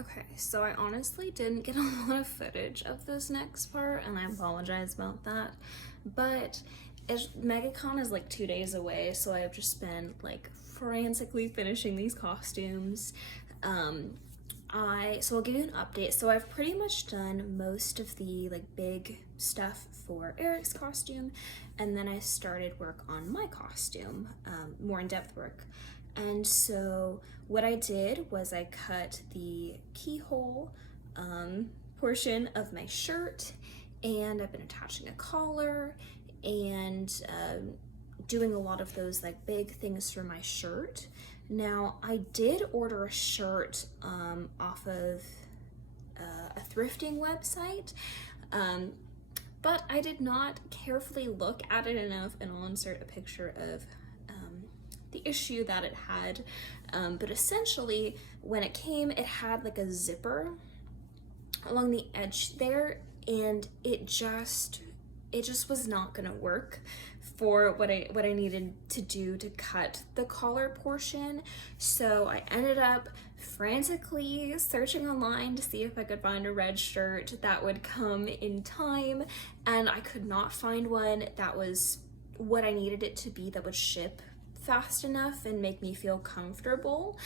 Okay, so I honestly didn't get a lot of footage of this next part, and I apologize about that. But Megacon is like 2 days away, so I've just been like frantically finishing these costumes. So I'll give you an update. So I've pretty much done most of the like big stuff for Eric's costume, and then I started work on my costume, more in-depth work. And so what I did was I cut the keyhole portion of my shirt, and I've been attaching a collar and doing a lot of those like big things for my shirt. Now I did order a shirt off of a thrifting website, but I did not carefully look at it enough, and I'll insert a picture of the issue that it had. But essentially, when it came, it had like a zipper along the edge there, and it just was not gonna work for what I needed to do to cut the collar portion. So I ended up frantically searching online to see if I could find a red shirt that would come in time, and I could not find one that was what I needed it to be, that would ship fast enough and make me feel comfortable.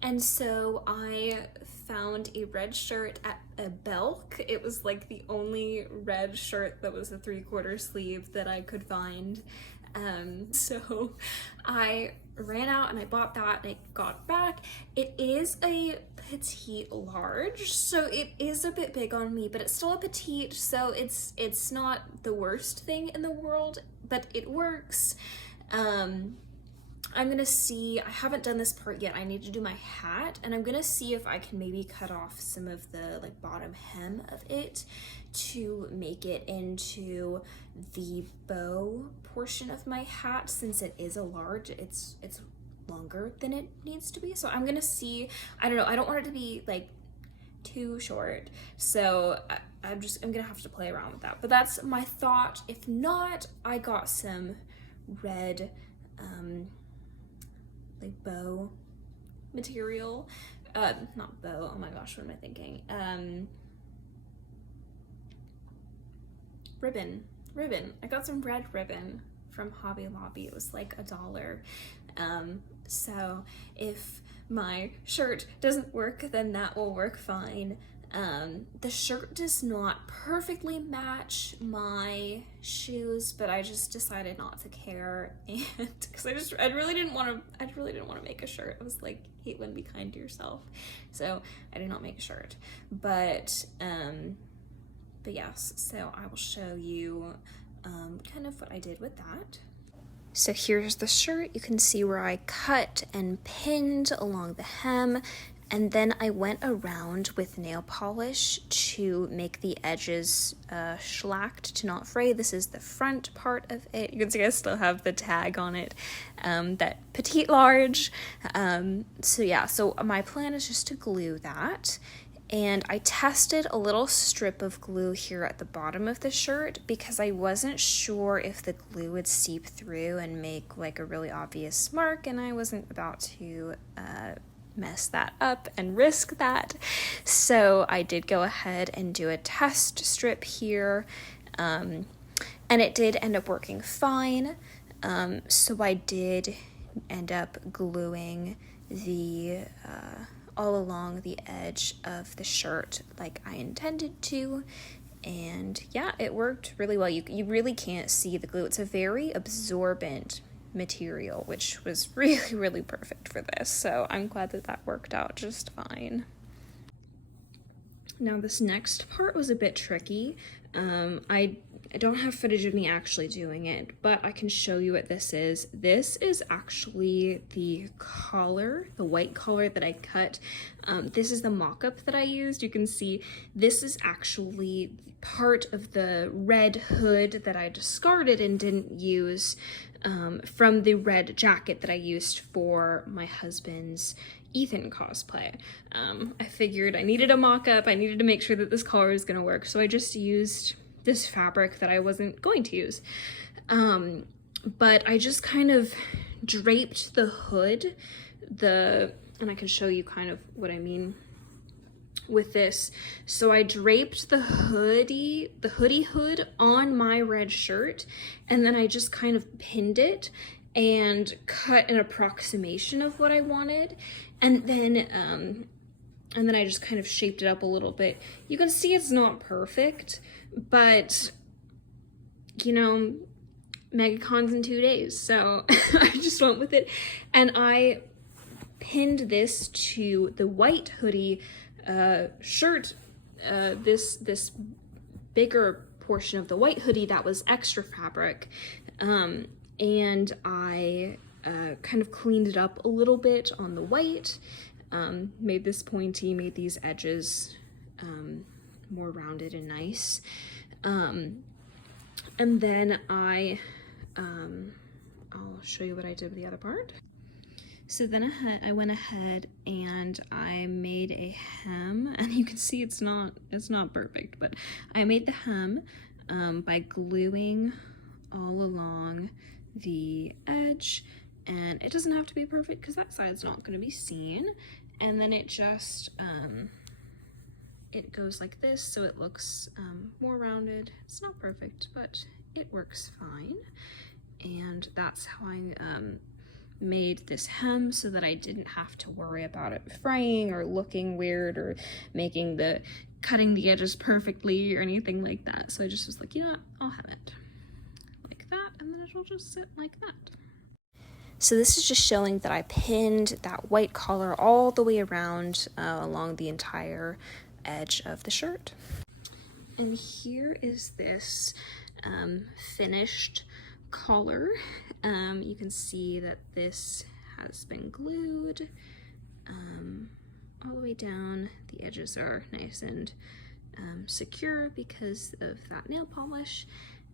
And so I found a red shirt at a Belk. It was like the only red shirt that was a 3/4 sleeve that I could find. So I ran out and I bought that, and I got back. It is a petite large, so it is a bit big on me, but it's still a petite, so it's not the worst thing in the world, but it works. I'm gonna see, I haven't done this part yet, I need to do my hat, and I'm gonna see if I can maybe cut off some of the like bottom hem of it to make it into the bow portion of my hat. Since it is a large, it's longer than it needs to be. So I'm gonna see, I don't know, I don't want it to be like too short, so I'm gonna have to play around with that. But that's my thought. If not, I got some red like bow material, not bow, oh my gosh, what am I thinking, ribbon. I got some red ribbon from Hobby Lobby. It was like $1. So if my shirt doesn't work, then that will work fine. The shirt does not perfectly match my shoes, but I just decided not to care, and because I really didn't want to make a shirt. I was like, Caitlin, be kind to yourself. So I did not make a shirt, but yes, so I will show you kind of what I did with that. So here's the shirt. You can see where I cut and pinned along the hem, and then I went around with nail polish to make the edges shellacked to not fray. This is the front part of it. You can see I still have the tag on it, that petite large. So yeah, so my plan is just to glue that. And I tested a little strip of glue here at the bottom of the shirt because I wasn't sure if the glue would seep through and make like a really obvious mark, and I wasn't about to mess that up and risk that. So I did go ahead and do a test strip here, and it did end up working fine. So I did end up gluing the all along the edge of the shirt like I intended to, and yeah, it worked really well. You really can't see the glue. It's a very absorbent material, which was really, really perfect for this, so I'm glad that that worked out just fine. Now this next part was a bit tricky. I don't have footage of me actually doing it, but I can show you what this is. This is actually the collar, the white collar that I cut. This is the mock-up that I used. You can see this is actually part of the red hood that I discarded and didn't use from the red jacket that I used for my husband's Ethan cosplay. I figured I needed a mock-up, I needed to make sure that this collar was gonna work, so I just used this fabric that I wasn't going to use. But I just kind of draped the hood, the and I can show you kind of what I mean with this. So I draped the hoodie hood on my red shirt, and then I just kind of pinned it and cut an approximation of what I wanted, and then I just kind of shaped it up a little bit. You can see it's not perfect, but you know, Megacon's in 2 days, so I just went with it, and I pinned this to the white hoodie shirt, this bigger portion of the white hoodie that was extra fabric, and I kind of cleaned it up a little bit on the white, made this pointy, made these edges more rounded and nice, and then I'll show you what I did with the other part. So then I went ahead and I made a hem, and you can see it's not perfect, but I made the hem by gluing all along the edge, and it doesn't have to be perfect because that side's not going to be seen, and then it just it goes like this, so it looks more rounded. It's not perfect, but it works fine, and that's how I made this hem, so that I didn't have to worry about it fraying or looking weird or cutting the edges perfectly or anything like that. So I just was like, you know what, I'll hem it like that, and then it'll just sit like that. So this is just showing that I pinned that white collar all the way around along the entire edge of the shirt. And here is this finished collar. You can see that this has been glued all the way down. The edges are nice and secure because of that nail polish.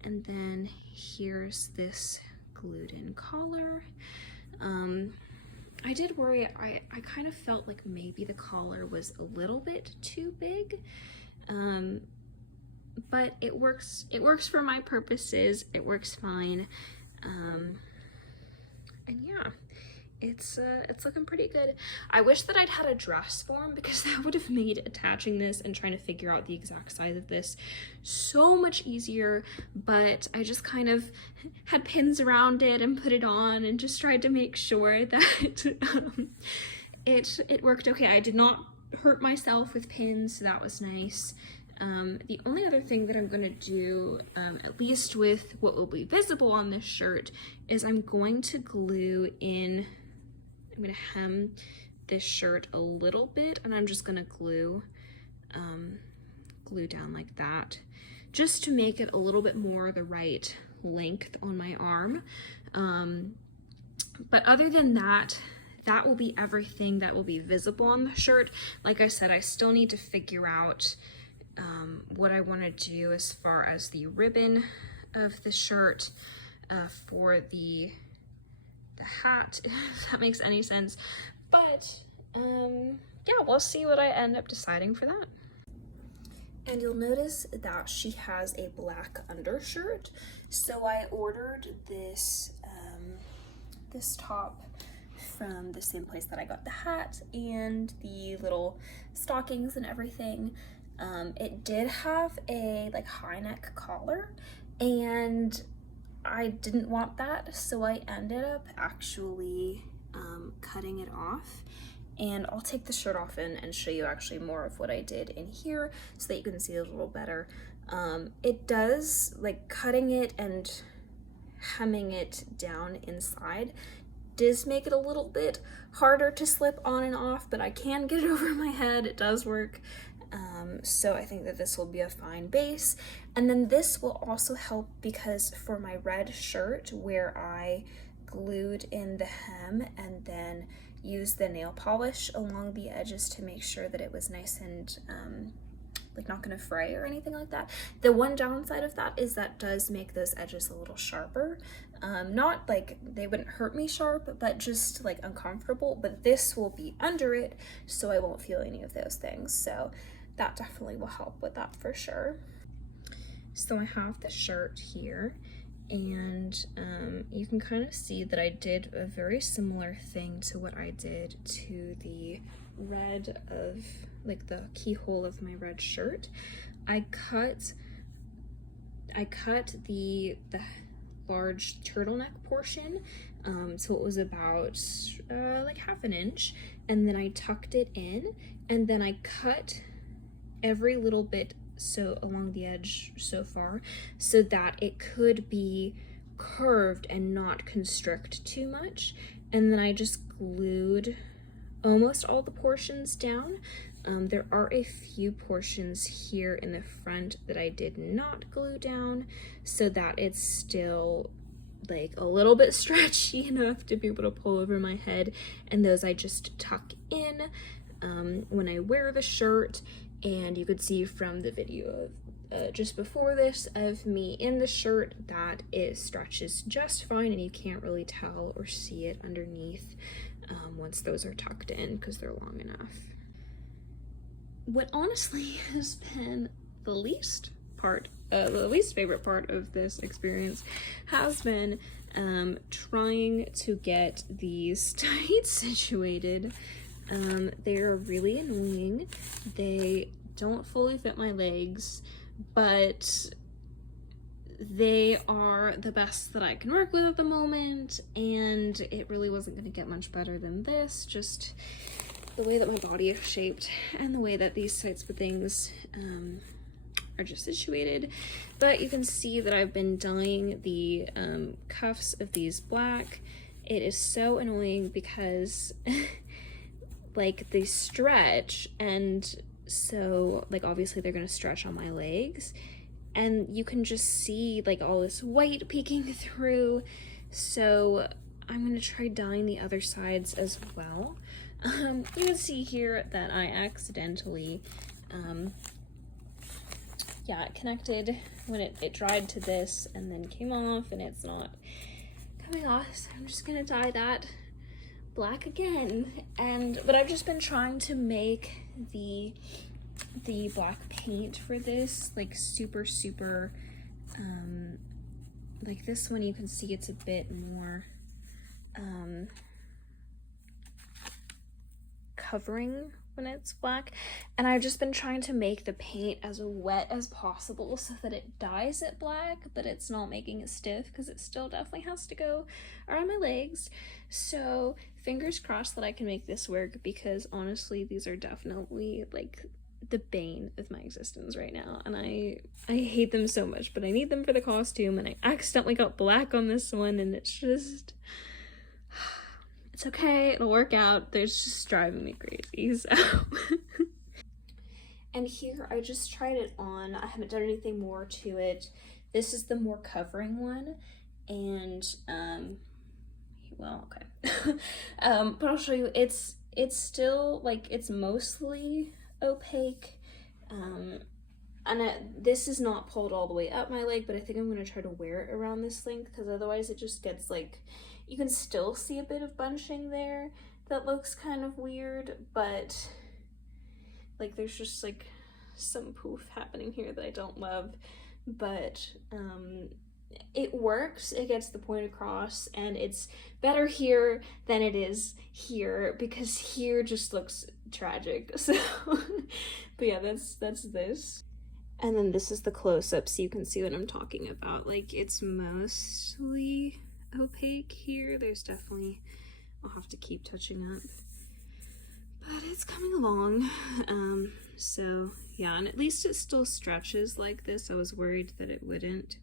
And then here's this glued in collar. I did worry, I kind of felt like maybe the collar was a little bit too big, but it works for my purposes. It works fine, and yeah, it's looking pretty good. I wish that I'd had a dress form, because that would have made attaching this and trying to figure out the exact size of this so much easier, but I just kind of had pins around it and put it on and just tried to make sure that it worked okay. I did not hurt myself with pins, so that was nice. The only other thing that I'm going to do, at least with what will be visible on this shirt, is I'm going to glue in, I'm going to hem this shirt a little bit, and I'm just going to glue down like that, just to make it a little bit more the right length on my arm. But other than that, that will be everything that will be visible on the shirt. Like I said, I still need to figure out what I want to do as far as the ribbon of the shirt for the hat, if that makes any sense. But yeah, we'll see what I end up deciding for that. And you'll notice that she has a black undershirt. So I ordered this this top from the same place that I got the hat and the little stockings and everything. It did have a like high neck collar, and I didn't want that, so I ended up actually cutting it off. And I'll take the shirt off and show you actually more of what I did in here so that you can see it a little better. It does, like, cutting it and hemming it down inside does make it a little bit harder to slip on and off, but I can get it over my head. It does work. So I think that this will be a fine base. And then this will also help because for my red shirt, where I glued in the hem and then used the nail polish along the edges to make sure that it was nice and like not gonna fray or anything like that. The one downside of that is that does make those edges a little sharper. Not like they wouldn't hurt me sharp, but just like uncomfortable. But this will be under it, so I won't feel any of those things. So that definitely will help with that for sure. So I have the shirt here, And you can kind of see that I did a very similar thing to what I did to the red of, like, the keyhole of my red shirt. I cut the large turtleneck portion, so it was about like half an inch, and then I tucked it in, and then I cut every little bit so along the edge so far so that it could be curved and not constrict too much, and then I just glued almost all the portions down. There are a few portions here in the front that I did not glue down so that it's still like a little bit stretchy enough to be able to pull over my head, and those I just tuck in when I wear the shirt. And you could see from the video of just before this of me in the shirt that it stretches just fine, and you can't really tell or see it underneath once those are tucked in because they're long enough. What honestly has been the least favorite part of this experience has been trying to get these tights situated. They're really annoying. They don't fully fit my legs, but they are the best that I can work with at the moment, and it really wasn't going to get much better than this, just the way that my body is shaped and the way that these types of things are just situated. But you can see that I've been dyeing the cuffs of these black. It is so annoying because like they stretch, and so like obviously they're gonna stretch on my legs, and you can just see like all this white peeking through. So I'm gonna try dyeing the other sides as well. You can see here that I accidentally it connected when it dried to this and then came off, and it's not coming off, so I'm just gonna dye that black again. But I've just been trying to make the black paint for this like super like this one, you can see it's a bit more covering when it's black, and I've just been trying to make the paint as wet as possible so that it dyes it black, but it's not making it stiff because it still definitely has to go around my legs. So fingers crossed that I can make this work, because honestly these are definitely like the bane of my existence right now, and I hate them so much, but I need them for the costume, and I accidentally got black on this one, and it's just it's okay, it'll work out. They're just driving me crazy, so. And here I just tried it on. I haven't done anything more to it. This is the more covering one, and well, okay. But I'll show you. It's still like, it's mostly opaque, and this is not pulled all the way up my leg, but I think I'm gonna try to wear it around this length, because otherwise it just gets like, you can still see a bit of bunching there that looks kind of weird, but like there's just like some poof happening here that I don't love. But it works, it gets the point across, and it's better here than it is here, because here just looks tragic. So but yeah, that's this. And then this is the close-up, so you can see what I'm talking about. Like, it's mostly opaque here. There's definitely, I'll have to keep touching up, but it's coming along. So yeah, and at least it still stretches like this. I was worried that it wouldn't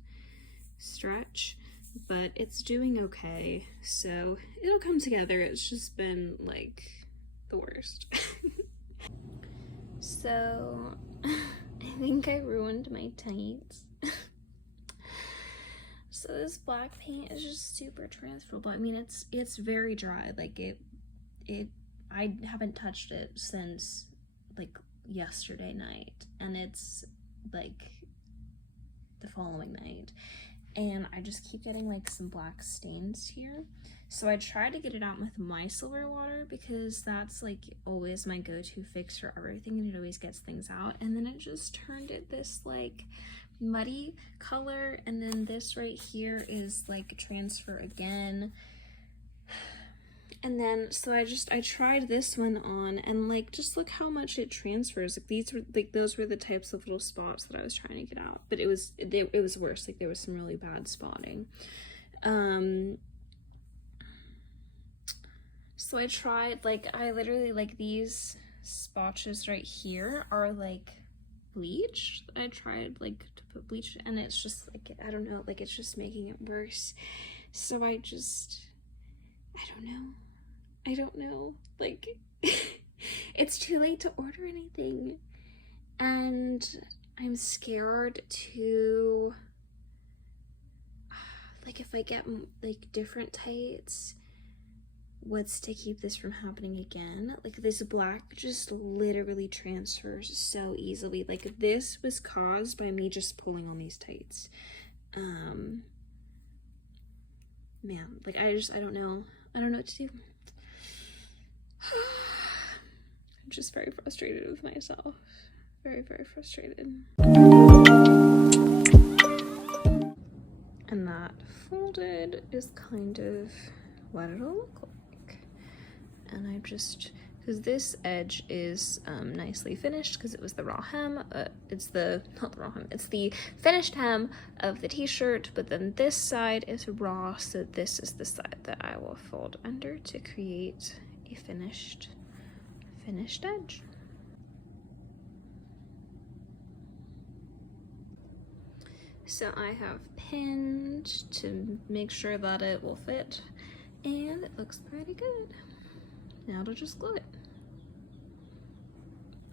stretch, but it's doing okay, so it'll come together. It's just been like the worst. So I think I ruined my tights. So this black paint is just super transferable. I mean, it's very dry. Like I haven't touched it since like yesterday night, and it's like the following night, and I just keep getting like some black stains here. So I tried to get it out with micellar water, because that's like always my go-to fix for everything, and it always gets things out. And then it just turned it this like muddy color, and then this right here is like transfer again. And then so I tried this one on, and like just look how much it transfers. Like these were like, those were the types of little spots that I was trying to get out, but it was worse. Like there was some really bad spotting. So I tried, like, I literally, like, these spotches right here are like bleach. I tried like to put bleach, and it's just like, I don't know, like it's just making it worse. So I don't know, like it's too late to order anything, and I'm scared to, like, if I get like different tights, what's to keep this from happening again? Like this black just literally transfers so easily. Like this was caused by me just pulling on these tights. Man, like I don't know what to do. I'm just very frustrated with myself. Very, very frustrated. And that folded is kind of what it'll look like. And I just, because this edge is nicely finished because it was the raw hem. It's not the raw hem, it's the finished hem of the t-shirt, but then this side is raw, so this is the side that I will fold under to create a finished edge. So I have pinned to make sure that it will fit, and it looks pretty good. Now to just glue it.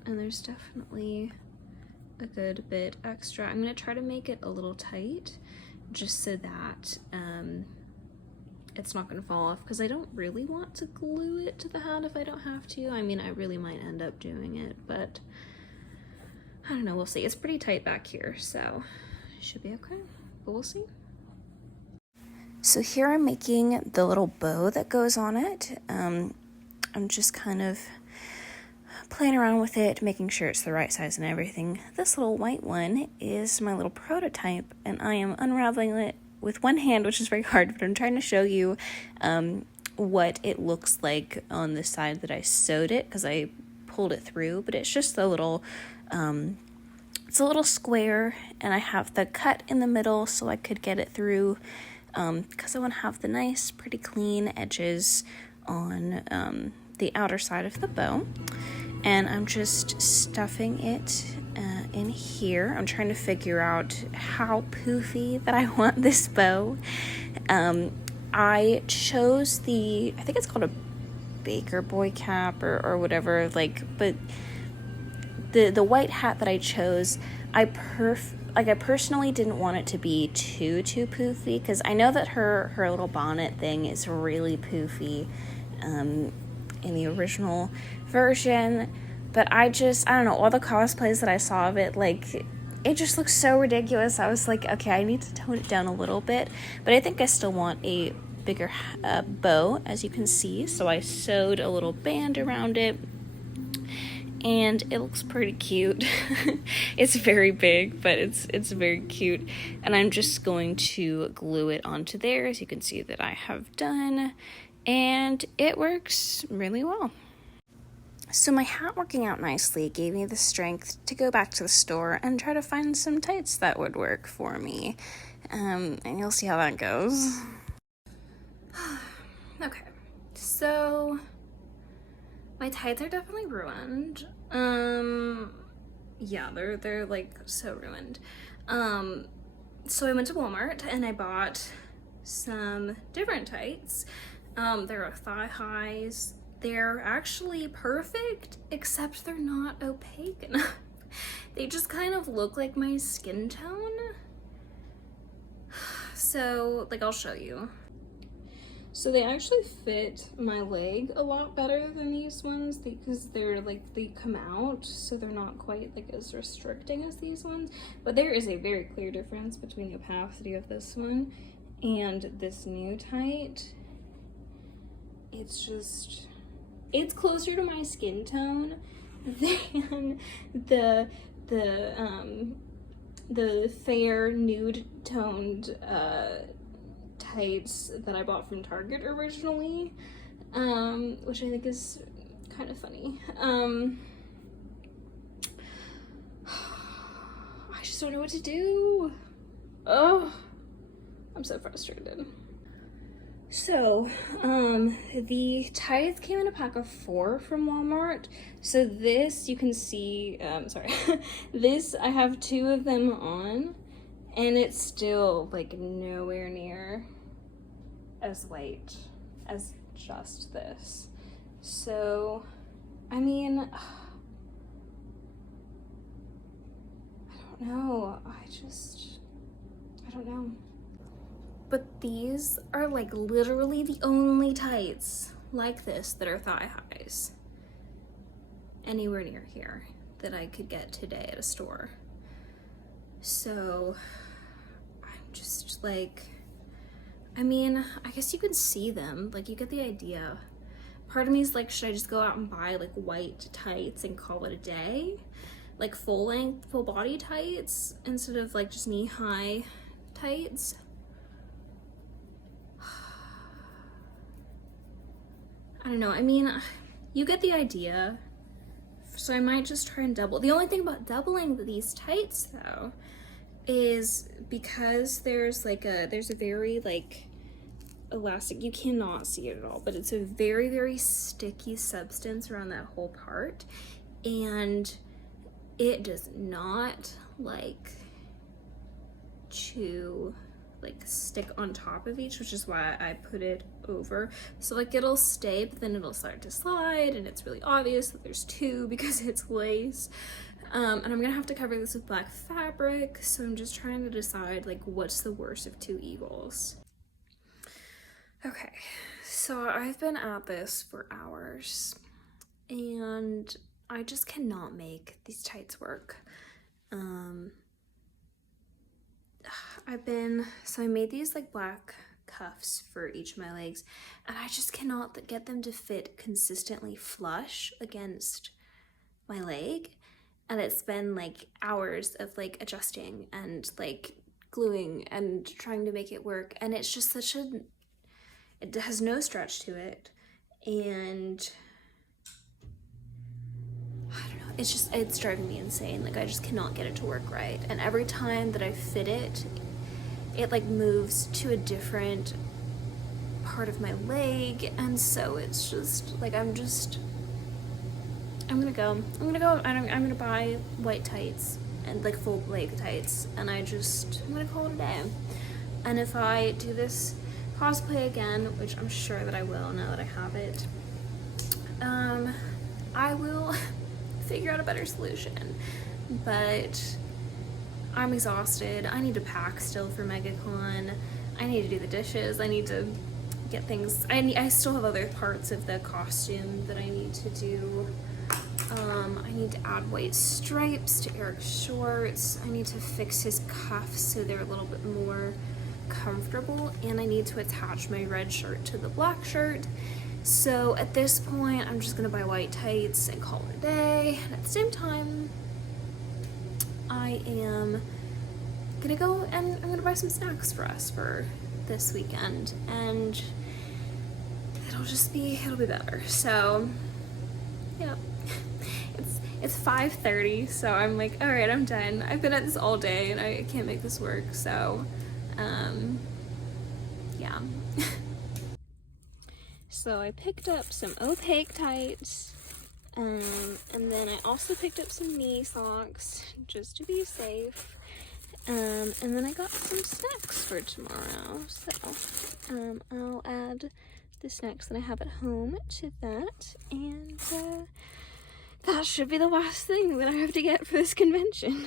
And there's definitely a good bit extra. I'm gonna try to make it a little tight just so that it's not gonna fall off, because I don't really want to glue it to the hat if I don't have to. I mean, I really might end up doing it, but I don't know, we'll see. It's pretty tight back here, so it should be okay, but we'll see. So here I'm making the little bow that goes on it. I'm just kind of playing around with it, making sure it's the right size and everything. This little white one is my little prototype, and I am unraveling it with one hand, which is very hard, but I'm trying to show you what it looks like on the side that I sewed it, because I pulled it through, but it's just a little, it's a little square, and I have the cut in the middle so I could get it through, because I want to have the nice, pretty clean edges on the outer side of the bow. And I'm just stuffing it in here. I'm trying to figure out how poofy that I want this bow. I chose I think it's called a Baker Boy cap or whatever, like, but the white hat that I chose, I personally didn't want it to be too poofy, because I know that her little bonnet thing is really poofy in the original version, but I don't know, all the cosplays that I saw of it, like, it just looks so ridiculous. I was like, okay, I need to tone it down a little bit, but I think I still want a bigger bow, as you can see, so I sewed a little band around it, and it looks pretty cute. It's very big, but it's very cute, and I'm just going to glue it onto there, as you can see that I have done, and it works really well. So my hat working out nicely gave me the strength to go back to the store and try to find some tights that would work for me, and you'll see how that goes. Okay, so my tights are definitely ruined. Yeah, they're like so ruined. So I went to Walmart and I bought some different tights. There are thigh highs. They're actually perfect, except they're not opaque enough. They just kind of look like my skin tone. So, like, I'll show you. So they actually fit my leg a lot better than these ones, because they're like, they come out, so they're not quite like as restricting as these ones. But there is a very clear difference between the opacity of this one and this new tight. It's closer to my skin tone than the fair nude toned tights that I bought from Target originally, which I think is kind of funny. I just don't know what to do. Oh, I'm so frustrated. So, the tights came in a pack of 4 from Walmart. So this, you can see, sorry, this, I have 2 of them on, and it's still, like, nowhere near as light as just this. So, I mean, I don't know. I don't know. But these are like literally the only tights like this that are thigh highs anywhere near here that I could get today at a store. So I'm just like, I mean, I guess you can see them, like you get the idea. Part of me is like, should I just go out and buy like white tights and call it a day? Like full length, full body tights instead of like just knee high tights? I don't know, I mean, you get the idea. So I might just try and double. The only thing about doubling these tights though is because there's a very like elastic, you cannot see it at all, but it's a very, very sticky substance around that whole part, and it does not like to like stick on top of each, which is why I put it over. So like it'll stay, but then it'll start to slide, and it's really obvious that there's 2 because it's lace. And I'm gonna have to cover this with black fabric, so I'm just trying to decide like what's the worst of 2 evils. Okay, so I've been at this for hours, and I just cannot make these tights work. So I made these like black cuffs for each of my legs, and I just cannot get them to fit consistently flush against my leg. And it's been like hours of like adjusting and like gluing and trying to make it work. And it's just it has no stretch to it. And I don't know, it's driving me insane. Like I just cannot get it to work right. And every time that I fit it, it like moves to a different part of my leg. And so it's just like, I'm gonna go and I'm gonna buy white tights and like full leg tights, and I'm gonna call it a day. And if I do this cosplay again, which I'm sure that I will now that I have it, I will figure out a better solution. But I'm exhausted. I need to pack still for Megacon. I need to do the dishes. I need to get things. I still have other parts of the costume that I need to do. I need to add white stripes to Eric's shorts. I need to fix his cuffs so they're a little bit more comfortable, and I need to attach my red shirt to the black shirt. So at this point, I'm just gonna buy white tights and call it a day. And at the same time, I am gonna go and I'm gonna buy some snacks for us for this weekend, and it'll be better. So yeah. It's 5:30, so I'm like, all right, I'm done. I've been at this all day and I can't make this work, so yeah. So I picked up some opaque tights, and then I also picked up some knee socks just to be safe, and then I got some snacks for tomorrow. So I'll add the snacks that I have at home to that, and that should be the last thing that I have to get for this convention.